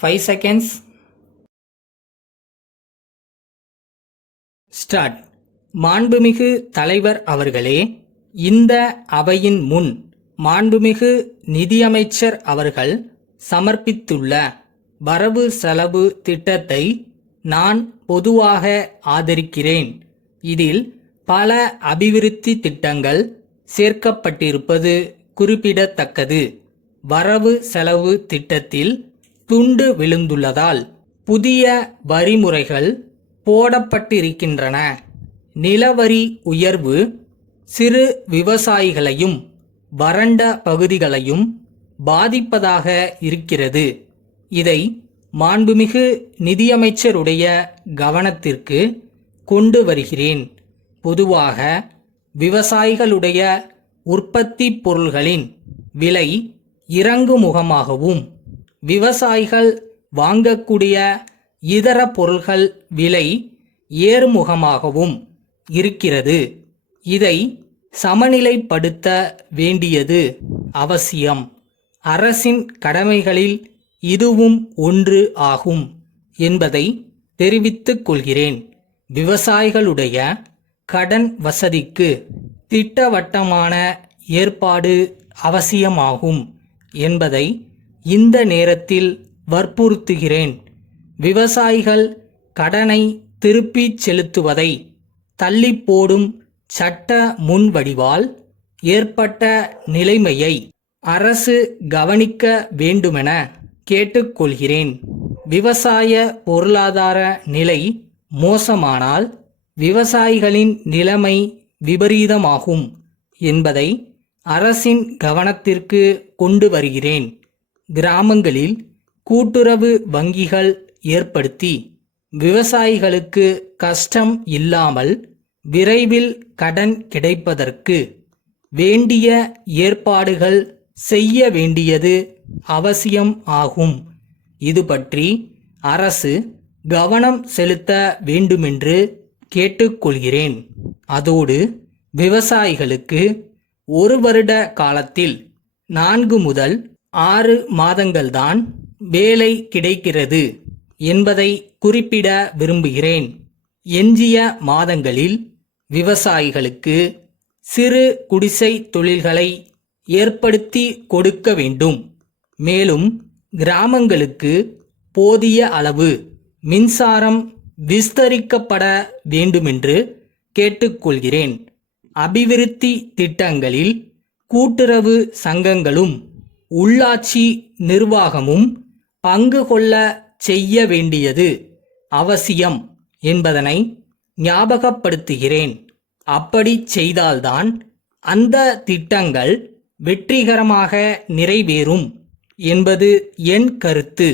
5 seconds. Start. மாண்புமிகு தலைவர் அவர்களே, இந்த அவையின் முன் மாண்புமிகு நிதியமைச்சர் அவர்கள் சமர்ப்பித்துள்ள வரவு செலவு திட்டத்தை நான் பொதுவாக ஆதரிக்கிறேன். இதில் பல அபிவிருத்தி திட்டங்கள் சேர்க்கப்பட்டிருப்பது குறிப்பிடத்தக்கது. வரவு செலவு திட்டத்தில் துண்டு விழுந்துள்ளதால் புதிய வரிமுறைகள் போடப்பட்டிருக்கின்றன. நிலவரி உயர்வு சிறு விவசாயிகளையும் வறண்ட பகுதிகளையும் பாதிப்பதாக இருக்கிறது. இதை மாண்புமிகு நிதியமைச்சருடைய கவனத்திற்கு கொண்டு வருகிறேன். பொதுவாக விவசாயிகளுடைய உற்பத்தி பொருள்களின் விலை இறங்குமுகமாகவும் விவசாயிகள் வாங்கக்கூடிய இதர பொருள்கள் விலை ஏறுமுகமாகவும் இருக்கிறது. இதை சமநிலைப்படுத்த வேண்டியது அவசியம். அரசின் கடமைகளில் இதுவும் ஒன்று ஆகும் என்பதை தெரிவித்துக் கொள்கிறேன். விவசாயிகளுடைய கடன் வசதிக்கு திட்டவட்டமான ஏற்பாடு அவசியமாகும் என்பதை இந்த நேரத்தில் வற்புறுத்துகிறேன். விவசாயிகள் கடனை திருப்பிச் செலுத்துவதை தள்ளி போடும் சட்ட முன்வடிவால் ஏற்பட்ட நிலைமையை அரசு கவனிக்க வேண்டுமென கேட்டுக்கொள்கிறேன். விவசாய பொருளாதார நிலை மோசமானால் விவசாயிகளின் நிலைமை விபரீதமாகும் என்பதை அரசின் கவனத்திற்கு கொண்டு வருகிறேன். கிராமங்களில் கூட்டுறவு வங்கிகள் ஏற்படுத்தி விவசாயிகளுக்கு கஷ்டம் இல்லாமல் விரைவில் கடன் கிடைப்பதற்கு வேண்டிய ஏற்பாடுகள் செய்ய வேண்டியது அவசியம் ஆகும். இது பற்றி அரசு கவனம் செலுத்த வேண்டுமென்று கேட்டுக்கொள்கிறேன். அதோடு விவசாயிகளுக்கு 1 வருட காலத்தில் 4 முதல் 6 மாதங்கள்தான் வேலை கிடைக்கிறது என்பதை குறிப்பிட விரும்புகிறேன். எஞ்சிய மாதங்களில் விவசாயிகளுக்கு சிறு குடிசை தொழில்களை ஏற்படுத்தி கொடுக்க வேண்டும். மேலும் கிராமங்களுக்கு போதிய அளவு மின்சாரம் விஸ்தரிக்கப்பட வேண்டுமென்று கேட்டுக்கொள்கிறேன். அபிவிருத்தி திட்டங்களில் கூட்டுறவு சங்கங்களும் உள்ளாட்சி நிர்வாகமும் பங்கு கொள்ள செய்ய வேண்டியது அவசியம் என்பதனை ஞாபகப்படுத்துகிறேன். அப்படி செய்தால்தான் அந்த திட்டங்கள் வெற்றிகரமாக நிறைவேறும் என்பது என் கருத்து.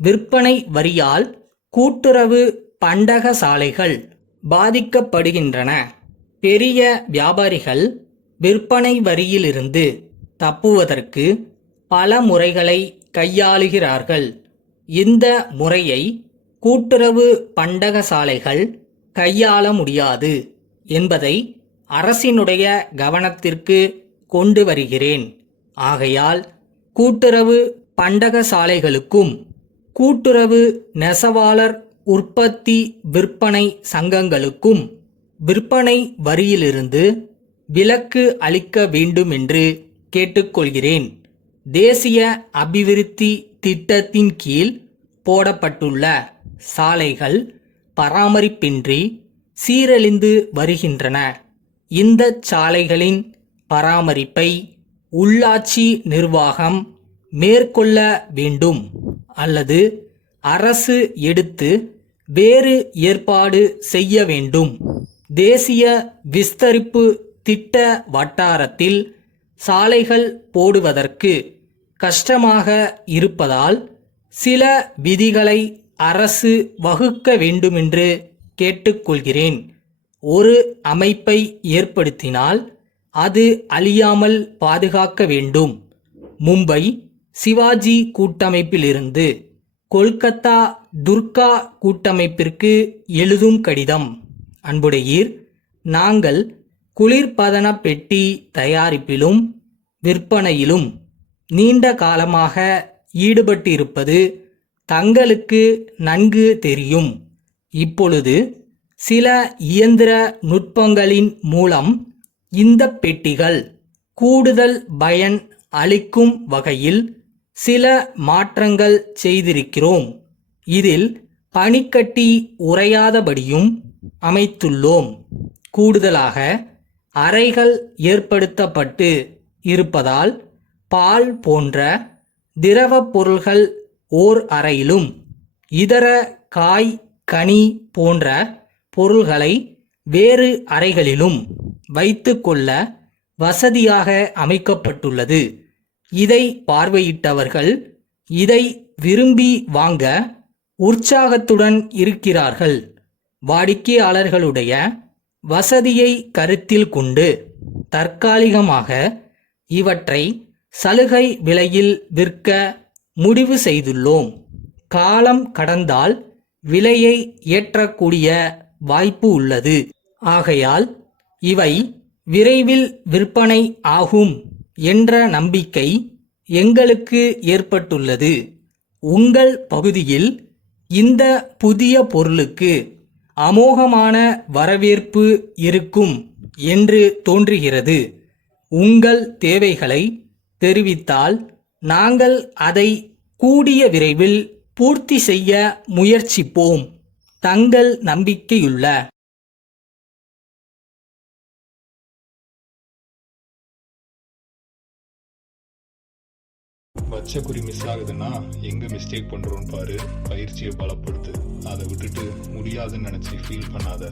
விற்பனை வரியால் கூட்டுறவு பண்டகசாலைகள் பாதிக்கப்படுகின்றன. பெரிய வியாபாரிகள் விற்பனை வரியிலிருந்து தப்புவதற்கு பல முறைகளை கையாளுகிறார்கள். இந்த முறையை கூட்டுறவு பண்டகசாலைகள் கையாள முடியாது என்பதை அரசினுடைய கவனத்திற்கு கொண்டு வருகிறேன். ஆகையால் கூட்டுறவு பண்டகசாலைகளுக்கும் கூட்டுறவு நெசவாளர் உற்பத்தி விற்பனை சங்கங்களுக்கும் விற்பனை வரியிலிருந்து விலக்கு அளிக்க வேண்டும் என்று கேட்டுக்கொள்கிறேன். தேசிய அபிவிருத்தி திட்டத்தின் கீழ் போடப்பட்டுள்ள சாலைகள் பராமரிப்பின்றி சீரழிந்து வருகின்றன. இந்த சாலைகளின் பராமரிப்பை உள்ளாட்சி நிர்வாகம் மேற்கொள்ள வேண்டும் அல்லது அரசு எடுத்து வேறு ஏற்பாடு செய்ய வேண்டும். தேசிய விஸ்தரிப்பு திட்ட வட்டாரத்தில் சாலைகள் போடுவதற்கு கஷ்டமாக இருப்பதால் சில விதிகளை அரசு வகுக்க வேண்டுமென்று கேட்டுக்கொள்கிறேன். ஒரு அமைப்பை ஏற்படுத்தினால் அது அழியாமல் பாதுகாக்க வேண்டும். மும்பை சிவாஜி கூட்டமைப்பிலிருந்து கொல்கத்தா துர்கா கூட்டமைப்பிற்கு எழுதும் கடிதம். அன்புடையீர், நாங்கள் குளிர்பதன பெட்டி தயாரிப்பிலும் விற்பனையிலும் நீண்ட காலமாக ஈடுபட்டிருப்பது தங்களுக்கு நன்கு தெரியும். இப்பொழுது சில இயந்திர நுட்பங்களின் மூலம் இந்த பெட்டிகள் கூடுதல் பயன் அளிக்கும் வகையில் சில மாற்றங்கள் செய்திருக்கிறோம். இதில் பனிக்கட்டி உறையாதபடியும் அமைத்துள்ளோம். கூடுதலாக அறைகள் ஏற்படுத்தப்பட்டு இருப்பதால் பால் போன்ற திரவப் பொருள்கள் ஓர் அறையிலும் இதர காய் கனி போன்ற பொருள்களை வேறு அறைகளிலும் வைத்துக்கொள்ள வசதியாக அமைக்கப்பட்டுள்ளது. இதை பார்வையிட்டவர்கள் இதை விரும்பி வாங்க உற்சாகத்துடன் இருக்கிறார்கள். வாடிக்கையாளர்களுடைய வசதியை கருத்தில் கொண்டு தற்காலிகமாக இவற்றை சலுகை விலையில் விற்க முடிவு செய்துள்ளோம். காலம் கடந்தால் விலையை ஏற்றக்கூடிய வாய்ப்பு உள்ளது. ஆகையால் இவை விரைவில் விற்பனை ஆகும் என்ற நம்பிக்கை எங்களுக்கு ஏற்பட்டுள்ளது. உங்கள் பகுதியில் இந்த புதிய பொருளுக்கு அமோகமான வரவேற்பு இருக்கும் என்று தோன்றுகிறது. உங்கள் தேவைகளை தெரிவித்தால் நாங்கள் அதை கூடிய விரைவில் பூர்த்தி செய்ய முயற்சிப்போம். தங்கள் நம்பிக்கையுள்ள வச்ச குறி மிஸ் ஆகுதுன்னா எங்க மிஸ்டேக் பண்றோம்னு பாரு. பயிற்சியை பலப்படுத்து. அதை விட்டுட்டு முடியாதுன்னு நினைச்சு ஃபீல் பண்ணாத.